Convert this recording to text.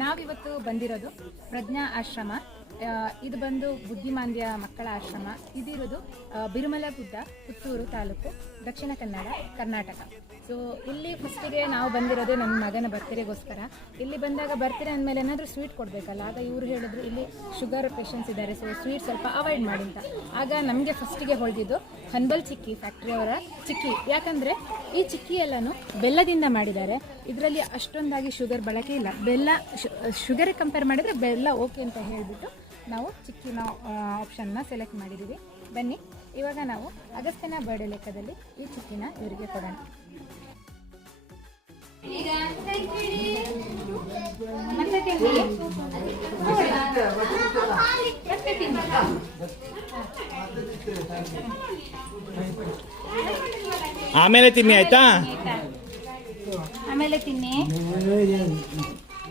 ನಾವಿವತ್ತು ಬಂದಿರೋದು ಪ್ರಜ್ಞಾ ಆಶ್ರಮ. ಇದು ಬಂದು ಬುದ್ಧಿಮಾಂದ್ಯ ಮಕ್ಕಳ ಆಶ್ರಮ. ಇದಿರೋದು ಬಿರುಮಲ ಗುಡ್ಡ, ಪುತ್ತೂರು ತಾಲೂಕು, ದಕ್ಷಿಣ ಕನ್ನಡ, ಕರ್ನಾಟಕ. ಸೊ ಇಲ್ಲಿ ಫಸ್ಟಿಗೆ ನಾವು ಬಂದಿರೋದು ನನ್ನ ಮಗನ ಬರ್ತ್ಡೇಗೋಸ್ಕರ. ಇಲ್ಲಿ ಬಂದಾಗ ಬರ್ತ್ಡೇ ಅಂದಮೇಲೆ ಏನಾದರೂ ಸ್ವೀಟ್ ಕೊಡಬೇಕಲ್ಲ. ಆಗ ಇವರು ಹೇಳಿದ್ರು ಇಲ್ಲಿ ಶುಗರ್ ಪೇಷಂಟ್ಸ್ ಇದ್ದಾರೆ, ಸೊ ಸ್ವೀಟ್ ಸ್ವಲ್ಪ ಅವಾಯ್ಡ್ ಮಾಡಿ ಅಂತ. ಆಗ ನಮಗೆ ಫಸ್ಟಿಗೆ ಹೊಳೆದಿದ್ದು ಹನ್ಬಲ್ ಚಿಕ್ಕಿ ಫ್ಯಾಕ್ಟ್ರಿಯವರ ಚಿಕ್ಕಿ. ಯಾಕಂದರೆ ಈ ಚಿಕ್ಕಿ ಎಲ್ಲನೂ ಬೆಲ್ಲದಿಂದ ಮಾಡಿದ್ದಾರೆ. ಇದರಲ್ಲಿ ಅಷ್ಟೊಂದಾಗಿ ಶುಗರ್ ಬಳಕೆ ಇಲ್ಲ. ಬೆಲ್ಲ ಶುಗರ್ ಕಂಪೇರ್ ಮಾಡಿದರೆ ಬೆಲ್ಲ ಓಕೆ ಅಂತ ಹೇಳಿಬಿಟ್ಟು ನಾವು ಚಿಕ್ಕಿನ ಆಪ್ಷನ್ನ ಸೆಲೆಕ್ಟ್ ಮಾಡಿದ್ದೀವಿ. ಬನ್ನಿ ಇವಾಗ ನಾವು ಅಗಸ್ತ್ಯನ ಬರ್ಡೇ ಲೆಕ್ಕದಲ್ಲಿ ಈ ಚಿಕ್ಕಿನ ಇವರಿಗೆ ಕೊಡೋಣ. ಆಮೇಲೆ ತಿನ್ನಿ ಆಯ್ತಾ.